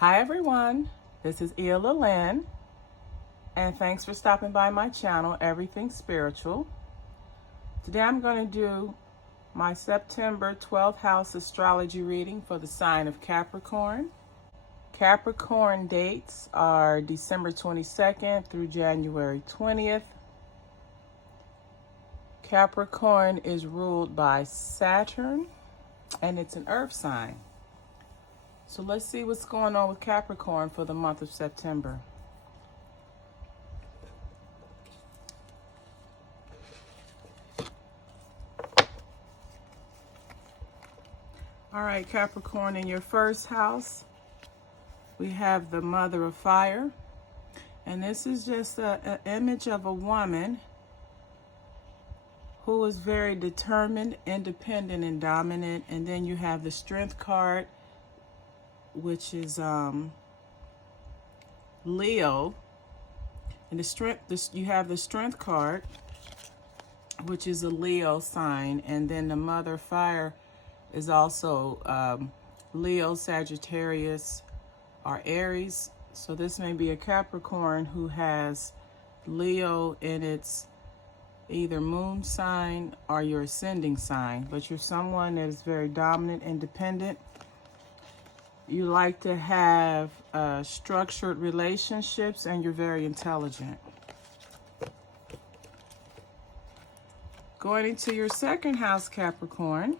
Hi everyone, this is Ila Lynn, and thanks for stopping by my channel, Everything Spiritual. Today I'm going to do my September 12th house astrology reading for the sign of Capricorn. Capricorn dates are December 22nd through January 20th. Capricorn is ruled by Saturn, and it's an earth sign. So let's see what's going on with Capricorn for the month of September. All right, Capricorn, in your first house, we have the Mother of Fire. And this is just an image of a woman who is very determined, independent, and dominant. And then you have the Strength card, which is Leo. And you have the Strength card, which is a Leo sign. And then the Mother of Fire is also Leo, Sagittarius, or Aries. So this may be a Capricorn who has Leo in its either moon sign or your ascending sign, but you're someone that is very dominant, independent. You like to have structured relationships, and you're very intelligent. Going into your second house, Capricorn,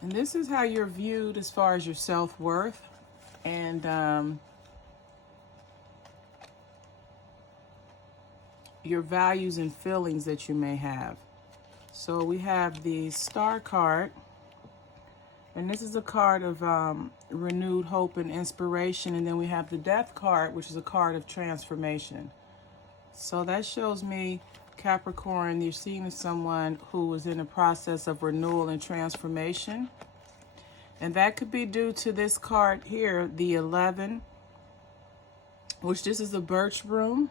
and this is how you're viewed as far as your self-worth and your values and feelings that you may have. So we have the Star card, and this is a card of renewed hope and inspiration. And then we have the Death card, which is a card of transformation. So that shows me, Capricorn, you're seeing someone who is in a process of renewal and transformation. And that could be due to this card here, the 11, which this is a birch broom.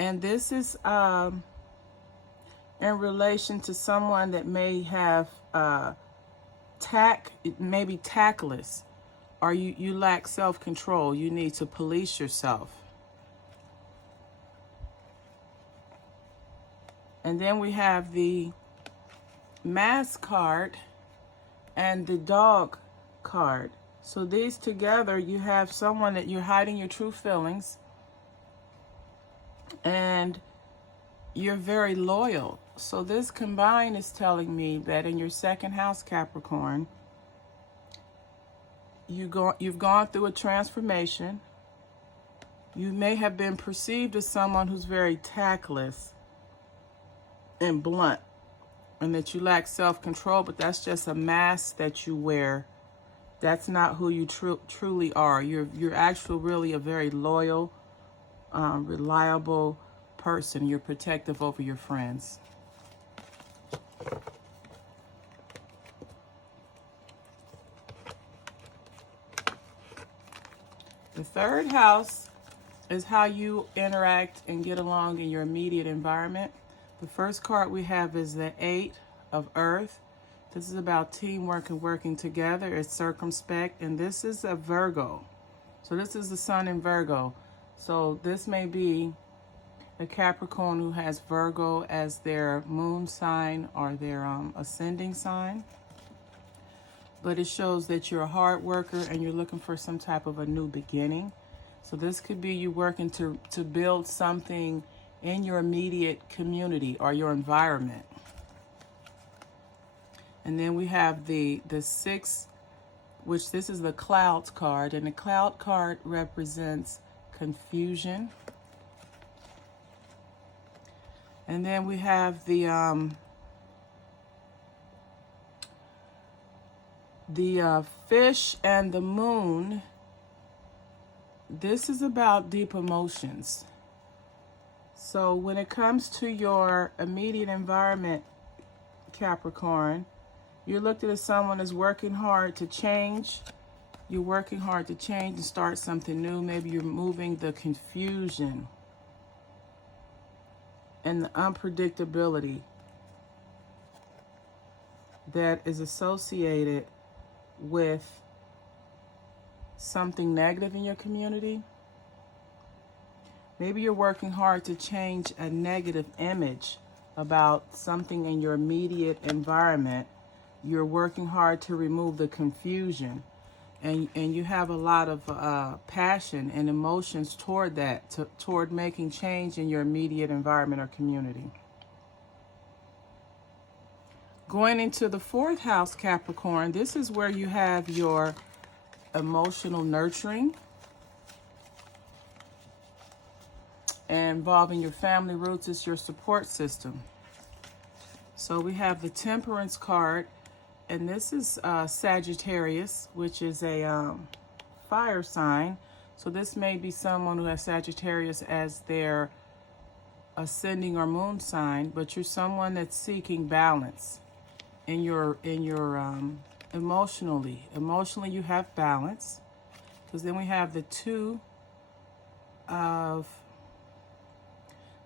And this is in relation to someone that may have maybe tactless, or you lack self-control. You need to police yourself. And then we have the Mask card and the Dog card. So these together, you have someone that you're hiding your true feelings, and you're very loyal. So this combined is telling me that in your second house, Capricorn, you've gone through a transformation. You may have been perceived as someone who's very tactless and blunt, and that you lack self-control, but that's just a mask that you wear. That's not who you truly are. You're actually really a very loyal, reliable person. You're protective over your friends. The third house is how you interact and get along in your immediate environment. The first card we have is the 8 of Earth. This is about teamwork and working together. It's circumspect, and this is a Virgo. So this is the Sun in Virgo. So this may be a Capricorn who has Virgo as their moon sign or their ascending sign. But it shows that you're a hard worker and you're looking for some type of a new beginning. So this could be you working to build something in your immediate community or your environment. And then we have the 6, which this is the Clouds card, and the Cloud card represents confusion. And then we have the Fish and the Moon. This is about deep emotions. So when it comes to your immediate environment, Capricorn, you're looked at as someone that's working hard to change. You're working hard to change and start something new. Maybe you're moving the confusion and the unpredictability that is associated with something negative in your community. Maybe you're working hard to change a negative image about something in your immediate environment. You're working hard to remove the confusion, and you have a lot of passion and emotions toward that, toward making change in your immediate environment or community. Going into the 4th house, Capricorn, this is where you have your emotional nurturing and involving your family roots is your support system. So we have the Temperance card, and this is Sagittarius, which is a fire sign. So this may be someone who has Sagittarius as their ascending or moon sign, but you're someone that's seeking balance in your emotionally you have balance, because then we have the 2 of,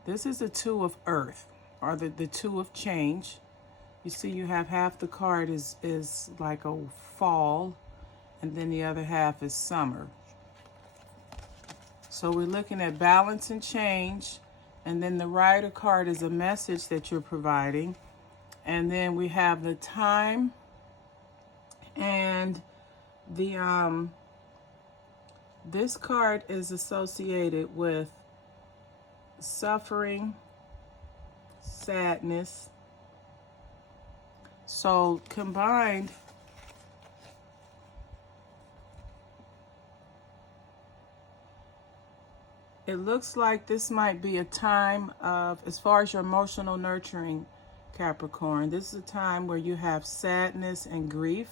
this is the 2 of earth, or the 2 of change. You see, you have half the card is like a fall, and then the other half is summer. So we're looking at balance and change, and then the Rider card is a message that you're providing. And then we have the time and the this card is associated with suffering, sadness. So combined, it looks like this might be a time of, as far as your emotional nurturing, Capricorn, this is a time where you have sadness and grief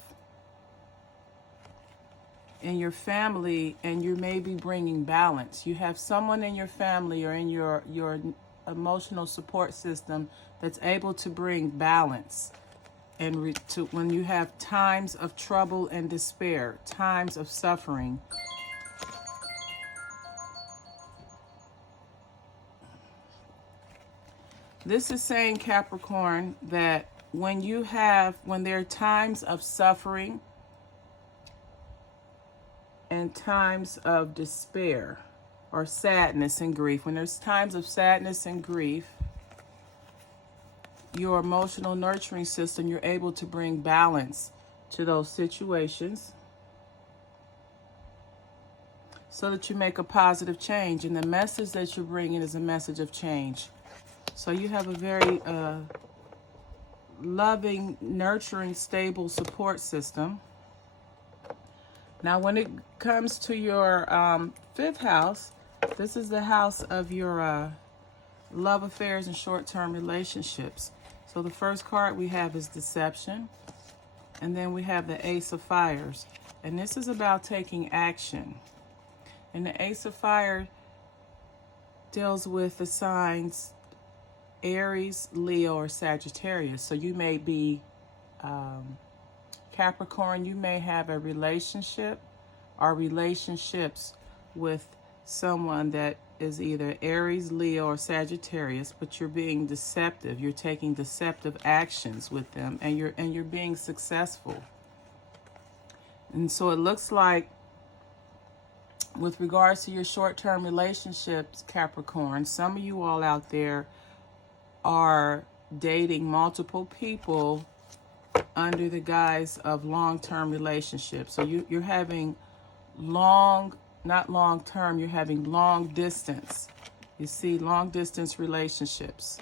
in your family, and you may be bringing balance. You have someone in your family or in your emotional support system that's able to bring balance, and when you have times of trouble and despair, times of suffering. This is saying, Capricorn, that when there are times of suffering and times of despair or sadness and grief, when there's times of sadness and grief, your emotional nurturing system, you're able to bring balance to those situations so that you make a positive change. And the message that you're bringing is a message of change. So you have a very loving, nurturing, stable support system. Now, when it comes to your 5th house, this is the house of your love affairs and short-term relationships. So the first card we have is deception. And then we have the Ace of Fires. And this is about taking action. And the Ace of Fire deals with the signs Aries, Leo, or Sagittarius. So you may be Capricorn, you may have a relationship or relationships with someone that is either Aries, Leo, or Sagittarius, but you're being deceptive. You're taking deceptive actions with them, and you're being successful. And so it looks like, with regards to your short-term relationships, Capricorn, some of you all out there are dating multiple people under the guise of long-term relationships. So you're having not long-term, you're having long distance. You see, long distance relationships,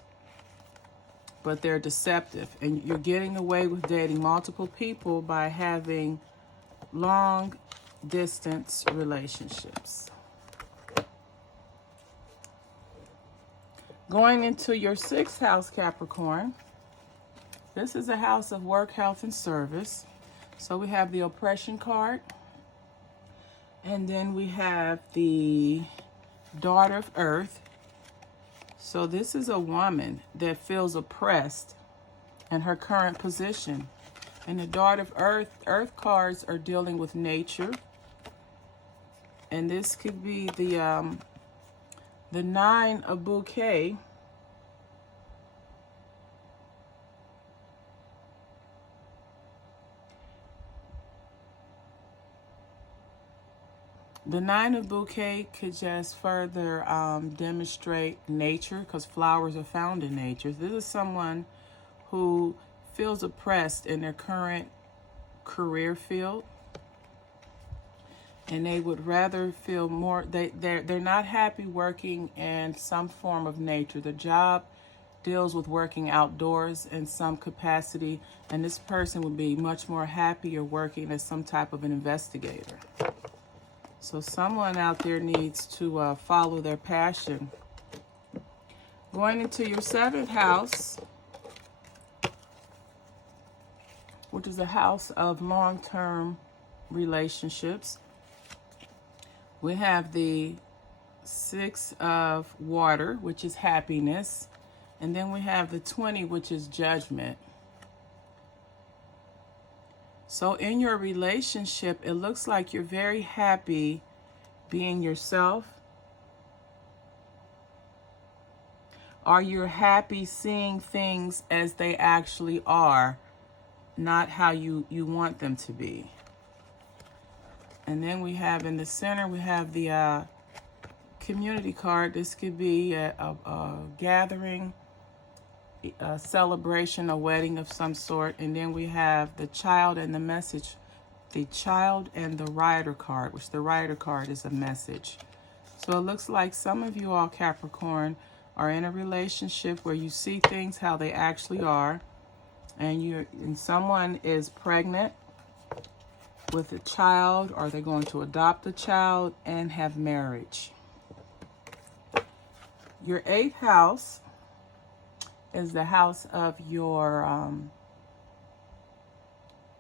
but they're deceptive, and you're getting away with dating multiple people by having long distance relationships. Going into your 6th house, Capricorn, this is a house of work, health, and service. So we have the oppression card, and then we have the daughter of earth. So this is a woman that feels oppressed in her current position. And the daughter of earth cards are dealing with nature. And this could be the 9 of bouquet, The Nine of Bouquet could just further demonstrate nature, because flowers are found in nature. This is someone who feels oppressed in their current career field, and they would rather feel more, they're not happy working in some form of nature. The job deals with working outdoors in some capacity, and this person would be much more happier working as some type of an investigator. So someone out there needs to follow their passion. Going into your 7th house, which is a house of long-term relationships, we have the 6 of water, which is happiness. And then we have the 20, which is judgment. So in your relationship, it looks like you're very happy being yourself. Or you're happy seeing things as they actually are, not how you want them to be. And then we have in the center, we have the community card. This could be a gathering, a celebration, a wedding of some sort. And then we have the child and the message, the child and the rider card, which the rider card is a message. So it looks like some of you all, Capricorn, are in a relationship where you see things how they actually are, and someone is pregnant with a child, or they're going to adopt a child and have marriage. Your 8th house is the house of your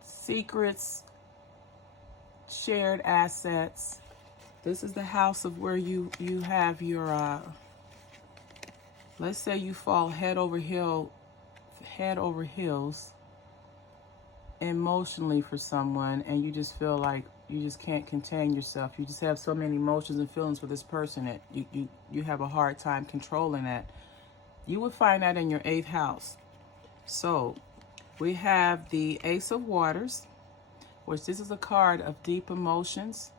secrets, shared assets. This is the house of where you have your, let's say you fall head over heels emotionally for someone, and you just feel like you just can't contain yourself. You just have so many emotions and feelings for this person that you have a hard time controlling that. You would find that in your 8th house. So we have the Ace of Waters, which this is a card of deep emotions,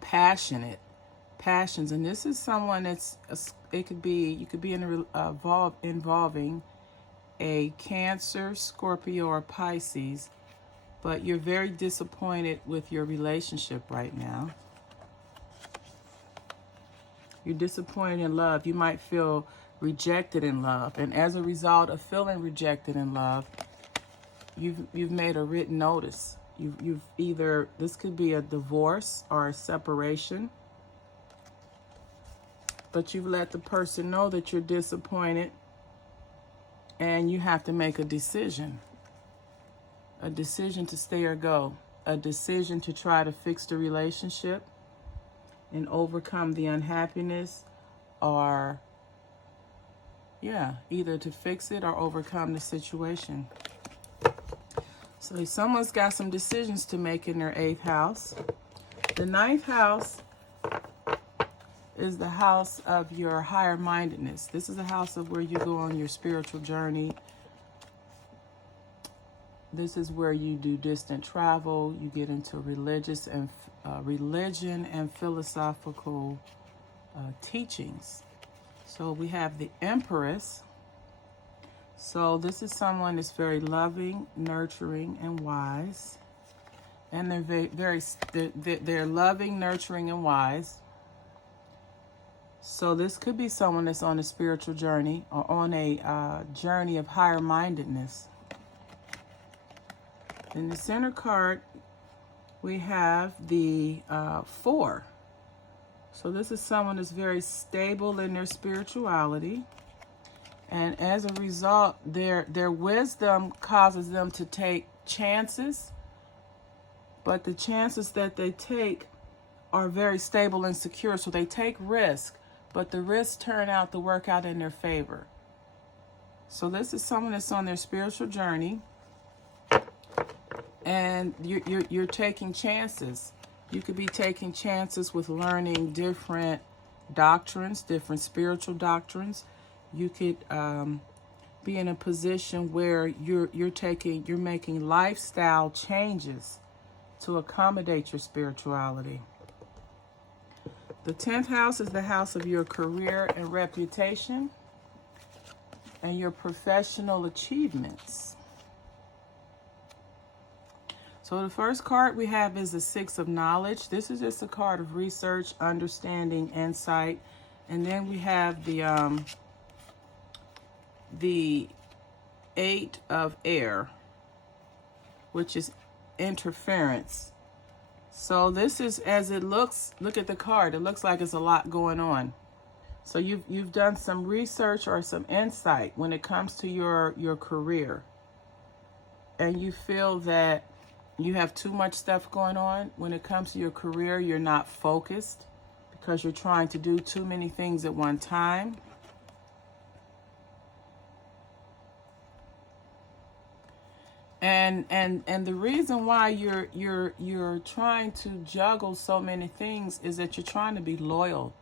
passions, and this is someone that's you could be involving a Cancer, Scorpio, or Pisces, but you're very disappointed with your relationship right now. You're disappointed in love. You might feel rejected in love, and as a result of feeling rejected in love, you've made a written notice. You've either, this could be a divorce or a separation, but you've let the person know that you're disappointed, and you have to make a decision to stay or go, a decision to try to fix the relationship and overcome the unhappiness, or either to fix it or overcome the situation. So someone's got some decisions to make in their 8th house. The 9th house is the house of your higher mindedness. This is a house of where you go on your spiritual journey. This is where you do distant travel. You get into religion and philosophical teachings. So we have the Empress. So this is someone that's very loving, nurturing, and wise. And they're loving, nurturing, and wise. So this could be someone that's on a spiritual journey or on a journey of higher mindedness. In the center card, we have the 4. So this is someone that's very stable in their spirituality. And as a result, their wisdom causes them to take chances. But the chances that they take are very stable and secure. So they take risk, but the risks turn out to work out in their favor. So this is someone that's on their spiritual journey, and you're taking chances. You could be taking chances with learning different doctrines, different spiritual doctrines. You could be in a position where you're making lifestyle changes to accommodate your spirituality. The 10th house is the house of your career and reputation and your professional achievements. So the first card we have is the Six of Knowledge. This is just a card of research, understanding, insight. And then we have the Eight of Air, which is interference. So this is, as it looks, look at the card, it looks like it's a lot going on. So you've done some research or some insight when it comes to your career. And you feel that you have too much stuff going on. When it comes to your career, you're not focused because you're trying to do too many things at one time. And the reason why you're trying to juggle so many things is that you're trying to be loyal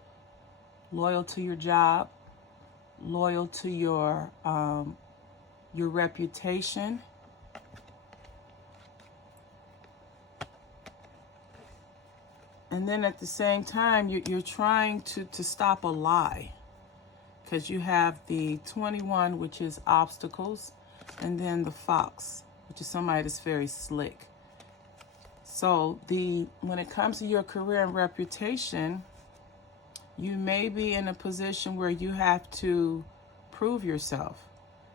to your job, loyal to your reputation, and then at the same time you're trying to stop a lie, because you have the 21, which is obstacles, and then the fox, which is somebody that's very slick. So when it comes to your career and reputation, you may be in a position where you have to prove yourself.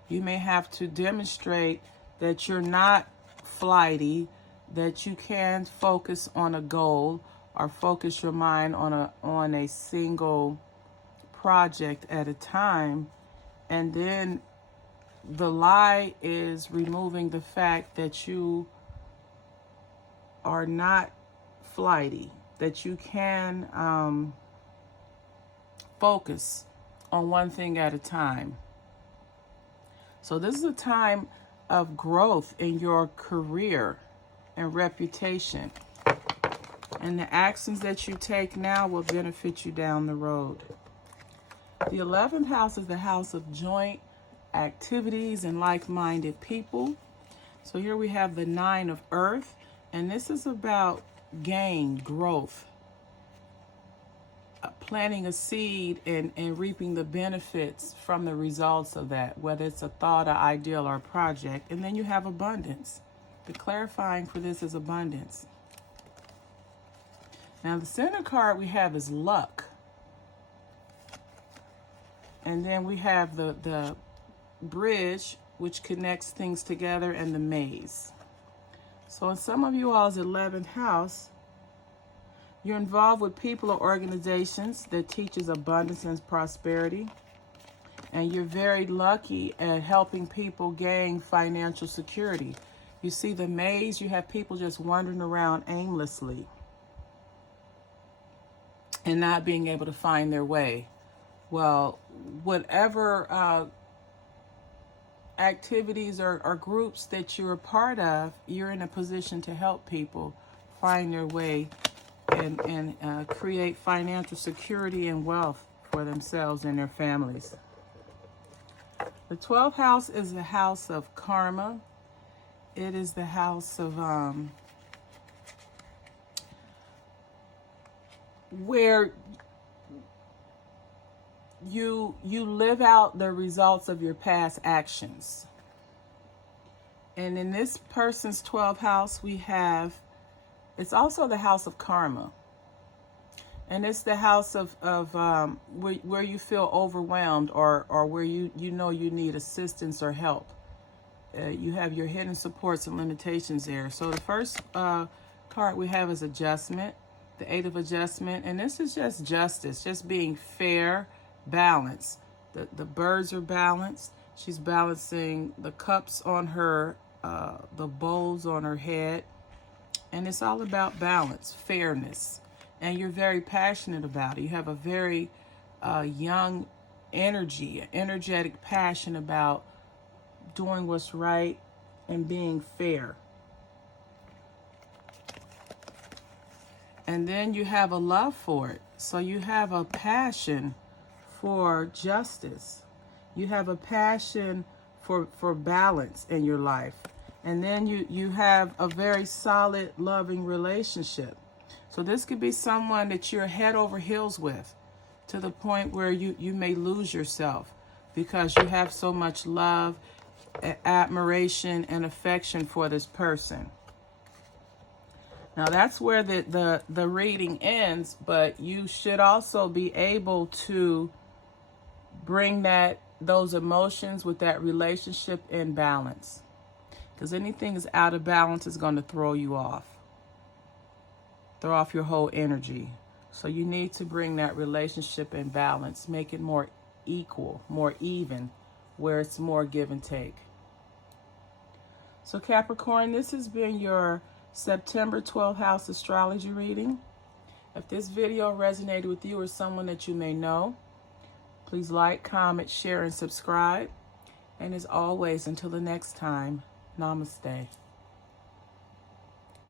You may have to demonstrate that you're not flighty, that you can focus on a goal or focus your mind on a single project at a time. And then the lie is removing the fact that you are not flighty, that you can focus on one thing at a time. So this is a time of growth in your career and reputation. And the actions that you take now will benefit you down the road. The 11th house is the house of joint activities and like-minded people. So here we have the 9 of Earth, and this is about gain, growth, planting a seed and reaping the benefits from the results of that, whether it's a thought, an ideal, or a project. And then you have abundance. The clarifying for this is abundance. Now the center card we have is luck. And then we have the bridge, which connects things together, and the maze. So in some of you all's 11th house, you're involved with people or organizations that teaches abundance and prosperity. And you're very lucky at helping people gain financial security. You see the maze, you have people just wandering around aimlessly and not being able to find their way. Well, whatever activities or groups that you're a part of, you're in a position to help people find their way and create financial security and wealth for themselves and their families. The 12th house is the house of karma. It is the house of where you live out the results of your past actions. And in this person's 12th house, we have, it's also the house of karma. And it's the house of where you feel overwhelmed or where you know you need assistance or help. You have your hidden supports and limitations there. So the first card we have is adjustment, the 8 of adjustment. And this is just justice, just being fair, balance. The birds are balanced. She's balancing the cups on her, the bowls on her head. And it's all about balance, fairness. And you're very passionate about it. You have a very young energy, energetic passion about doing what's right and being fair. And then you have a love for it. So you have a passion for justice. You have a passion for balance in your life. And then you have a very solid, loving relationship. So this could be someone that you're head over heels with, to the point where you may lose yourself because you have so much love, admiration, and affection for this person. Now that's where the reading ends, but you should also be able to bring those emotions with that relationship in balance. Because anything is out of balance is going to throw you off. Throw off your whole energy. So you need to bring that relationship in balance. Make it more equal, more even, where it's more give and take. So Capricorn, this has been your September 12th house astrology reading. If this video resonated with you or someone that you may know, please like, comment, share, and subscribe. And as always, until the next time, namaste.